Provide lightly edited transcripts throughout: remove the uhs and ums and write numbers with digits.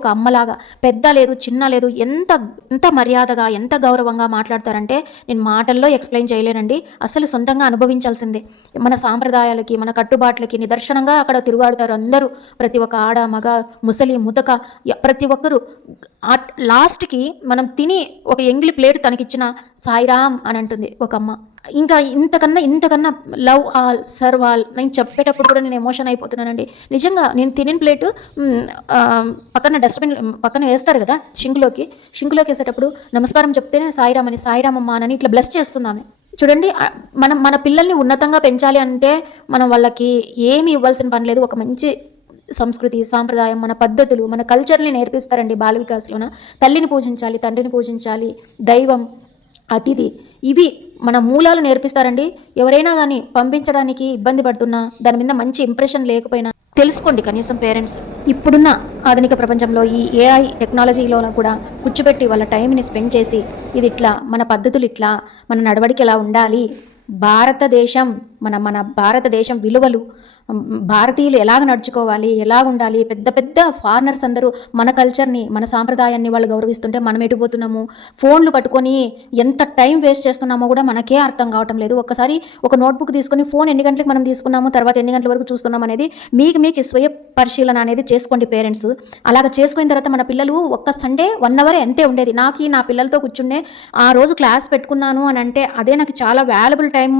ఒక అమ్మలాగా, పెద్ద లేదు చిన్న లేదు, ఎంత ఎంత మర్యాదగా ఎంత గౌరవంగా మాట్లాడతారంటే నేను మాటల్లో ఎక్స్ప్లెయిన్ చేయలేనండి. అసలు సొంతంగా అనుభవించాల్సిందే. మన సాంప్రదాయాలకి మన కట్టుబాట్లకి నిదర్శనంగా అక్కడ తిరుగాడుతారు అందరూ. ప్రతి ఒక్క ఆడ మగ ముసలి ముతక ప్రతి ఒక్కరు లాస్ట్కి మనం తిని ఒక ఎంగిలి ప్లేట్ తనకిచ్చిన సాయిరామ్ అని అంటుంది ఒక అమ్మ. ఇంకా ఇంతకన్నా లవ్ ఆల్ సర్వ్ ఆల్. నేను చెప్పేటప్పుడు కూడా నేను ఎమోషన్ అయిపోతున్నానండి నిజంగా. నేను తినిన ప్లేటు పక్కన డస్ట్బిన్ పక్కన వేస్తారు కదా, షింకులోకి వేసేటప్పుడు నమస్కారం చెప్తేనే సాయిరామ్ అని, సాయిరామమ్మ అని ఇట్లా బ్లెస్ చేస్తున్నామే. చూడండి, మనం మన పిల్లల్ని ఉన్నతంగా పెంచాలి అంటే మనం వాళ్ళకి ఏమి ఇవ్వాల్సిన పని లేదు. ఒక మంచి సంస్కృతి సాంప్రదాయం మన పద్ధతులు మన కల్చర్ని నేర్పిస్తారండి బాల వికాస్లోన. తల్లిని పూజించాలి, తండ్రిని పూజించాలి, దైవం, అతిథి, ఇవి మన మూలాలు నేర్పిస్తారండి. ఎవరైనా కానీ పంపించడానికి ఇబ్బంది పడుతున్నా, దాని మీద మంచి ఇంప్రెషన్ లేకపోయినా తెలుసుకోండి కనీసం పేరెంట్స్. ఇప్పుడున్న ఆధునిక ప్రపంచంలో ఈ ఏఐ టెక్నాలజీలో కూడా కూర్చోబెట్టి వాళ్ళ టైంని స్పెండ్ చేసి ఇది ఇట్లా మన పద్ధతులు ఇట్లా మన నడవడికి ఎలా ఉండాలి, భారతదేశం మన భారతదేశం విలువలు, భారతీయులు ఎలాగ నడుచుకోవాలి, ఎలాగ ఉండాలి. పెద్ద పెద్ద ఫారినర్స్ అందరూ మన కల్చర్ని మన సాంప్రదాయాన్ని వాళ్ళు గౌరవిస్తుంటే మనం ఎటుపోతున్నాము, ఫోన్లు పట్టుకొని ఎంత టైం వేస్ట్ చేస్తున్నామో కూడా మనకే అర్థం కావటం లేదు. ఒక్కసారి ఒక నోట్బుక్ తీసుకొని ఫోన్ ఎన్ని గంటలకు మనం తీసుకున్నాము, తర్వాత ఎన్ని గంటల వరకు చూస్తున్నాం అనేది మీకు స్వయ పరిశీలన అనేది చేసుకోండి పేరెంట్స్. అలాగ చేసుకున్న తర్వాత మన పిల్లలు ఒక్క సండే 1 అవర్ అంతే ఉండేది. నా పిల్లలతో కూర్చుండే ఆ రోజు క్లాస్ పెట్టుకున్నాను అని అంటే అదే నాకు చాలా వాల్యుబుల్ టైం,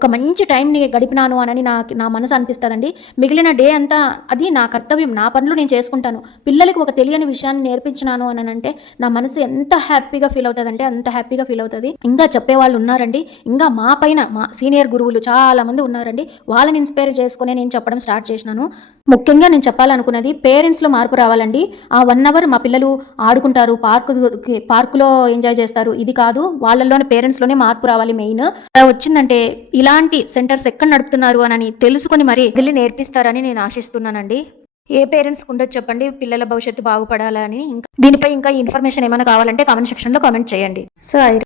ఒక మంచి టైంని గడిపినాను అని నా మనసు అనిపిస్తుందండి. మిగిలిన డే అంతా అది నా కర్తవ్యం, నా పనులు నేను చేసుకుంటాను. పిల్లలకి ఒక తెలియని విషయాన్ని నేర్పించినాను అని అంటే నా మనసు ఎంత హ్యాపీగా ఫీల్ అవుతుంది అంటే అంత హ్యాపీగా ఫీల్ అవుతుంది. ఇంకా చెప్పేవాళ్ళు ఉన్నారండి, ఇంకా మా సీనియర్ గురువులు చాలా మంది ఉన్నారండి. వాళ్ళని ఇన్స్పైర్ చేసుకుని నేను చెప్పడం స్టార్ట్ చేసినాను. ముఖ్యంగా నేను చెప్పాలనుకున్నది పేరెంట్స్లో మార్పు రావాలండి. ఆ 1 అవర్ మా పిల్లలు ఆడుకుంటారు, పార్కులో ఎంజాయ్ చేస్తారు, ఇది కాదు, వాళ్ళలోనే పేరెంట్స్లోనే మార్పు రావాలి. మెయిన్ వచ్చిందంటే ఇలాంటి సెంటర్స్ ఎక్కడ నడుపుతున్నారు అని తెలుసుకొని మరి వెళ్ళి నేర్పిస్తారని నేను ఆశిస్తున్నానండి. ఏ పేరెంట్స్ ఉండదు చెప్పండి పిల్లల భవిష్యత్తు బాగుపడాలని. దీనిపై ఇంకా ఇన్ఫర్మేషన్ ఏమైనా కావాలంటే కామెంట్ సెక్షన్లో కామెంట్ చేయండి. సో